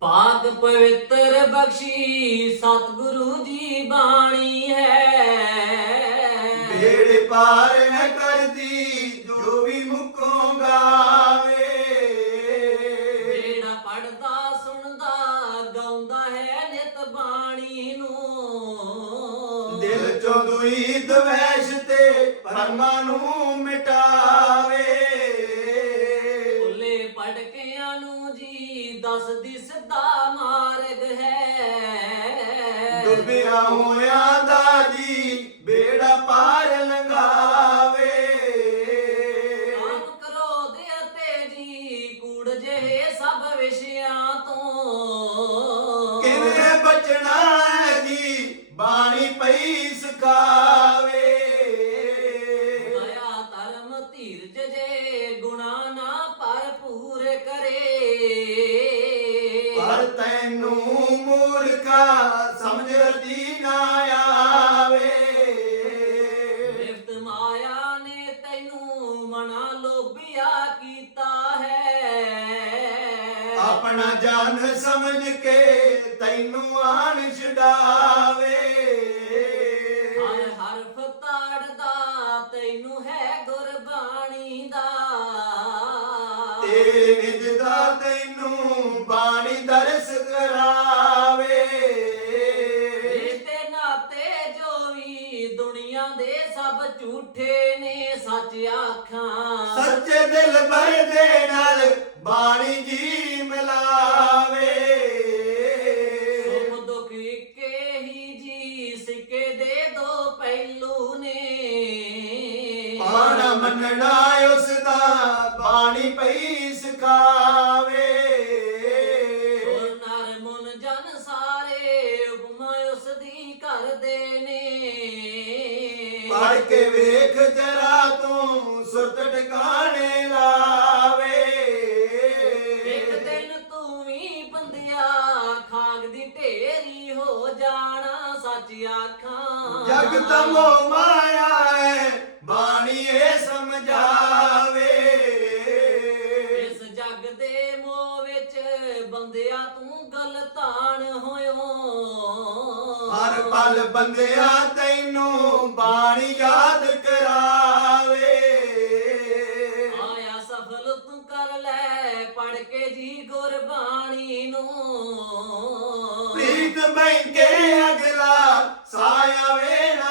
ਪਾਕ ਪਵਿੱਤਰ ਬਖਸ਼ੀ ਸਤਿਗੁਰੂ ਜੀ ਬਾਣੀ ਹੈ। ਬੇੜੇ ਪਾਰ ਹੈ ਕਰਦੀ ਜੋ ਵੀ ਮੁਕੋਂ ਗਾਵੇ। ਜਿਹੜਾ ਪੜਦਾ ਸੁਣਦਾ ਗਾਉਂਦਾ ਹੈ ਨਿਤ ਬਾਣੀ ਨੂੰ। ਦਿਲ ਚੋਂ ਦੁਈ ਦਵੈਸ਼ ਤੇ ਪਰਮਾ ਨੂੰ ਮਿਟਾਵੇ ਨੂੰ ਜੀ ਦੱਸ ਦਿਸਦਾ ਮਾਰਗ ਹੈ। ਡੁੱਬਿਆ ਹੋਇਆਂ ਦਾ ਜੀ ਬੇੜਾ ਪਾਰ ਲੰਘਾਵੇ। ਆਪ ਕਰੋ ਦੇ ਅਤੇ ਜੀ ਕੂੜ ਜਿਹੇ ਸਭ ਵਿਸ਼ਿਆਂ ਤੋਂ। ਕਿਵੇਂ ਬਚਣਾ ਹੈ ਜੀ? ਬਾਣੀ ਪਈ ਸਿਖਾਵੇ। ਪਰ ਤੈਨੂੰ ਮੂਰਖਾ ਸਮਝ ਰਤੀ ਨਾ ਆਵੇ। ਲਿਫਤ ਮਾਇਆ ਨੇ ਤੈਨੂੰ ਮਨਾ ਲੋਭਿਆ ਕੀਤਾ ਹੈ। ਆਪਣਾ ਜਾਨ ਸਮਝ ਕੇ ਤੈਨੂੰ ਆਣ ਛਡਾਵੇ। ਤੇਰੇ ਨਿਜ ਦਾ ਤੈਨੂੰ ਬਾਣੀ ਦਰਸ ਕਰਾਵੇ। ਰਿਸ਼ਤੇ ਨਾਤੇ ਜੋ ਵੀ ਦੁਨੀਆ ਦੇ ਸਭ ਝੂਠੇ ਨੇ ਸੱਚ ਆਖਾਂ। ਸੱਚੇ ਦਿਲ ਭਰ ਦੇ ਨਾਲ ਬਾਣੀ ਜੀ ਮਿਲਾਵੇ। ਸੁਖ ਦੁੱਖ ਇੱਕੇ ਹੀ ਜੀ ਸਿੱਕੇ ਦੇ ਦੋ ਪਹਿਲੂ ਨੇ। ਮੰਨਣਾ ਉਸ ਦਾ ਬਾਣੀ ਪਈ ਸਿਖਾਵੇ। ਨਰ ਮਨ ਜਨ ਸਾਰੇ ਉਪਮਾ ਉਸ ਦੀ ਕਰਦੇ ਨੇ। ਪੜ ਕੇ ਵੇਖ ਜਰਾ ਤੂੰ ਸੁਰਤ ਟਿਕਾਣੇ ਲਾਵੇ। ਇੱਕ ਦਿਨ ਤੂੰ ਵੀ ਬੰਦਿਆ ਖਾਕ ਦੀ ਢੇਰੀ ਹੋ ਜਾਣਾ ਸੱਚ ਆਖਾਂ। ਜਗ ਤਮੋ ਮਾਇਆ ਹੈ ਬਾਣੀ ਇਹ ਸਮਝਾਵੇ। ਇਸ ਜੱਗ ਦੇ ਮੋਹ ਵਿੱਚ ਬੰਦਿਆ ਤੂੰ ਗਲਤਾਨ ਹੋਇਓ। ਹਰ ਪਲ ਬੰਦਿਆ ਤੈਨੂੰ ਬਾਣੀ ਯਾਦ ਕਰਾਵੇ। ਆਇਆ ਸਫਲ ਤੂੰ ਕਰ ਲੈ ਪੜ ਕੇ ਜੀ ਗੁਰਬਾਣੀ ਨੂੰ। ਪ੍ਰੀਤ ਬੈਂਕੇ ਅਗਲਾ ਸਾਇਆ ਵੇ ਨਾ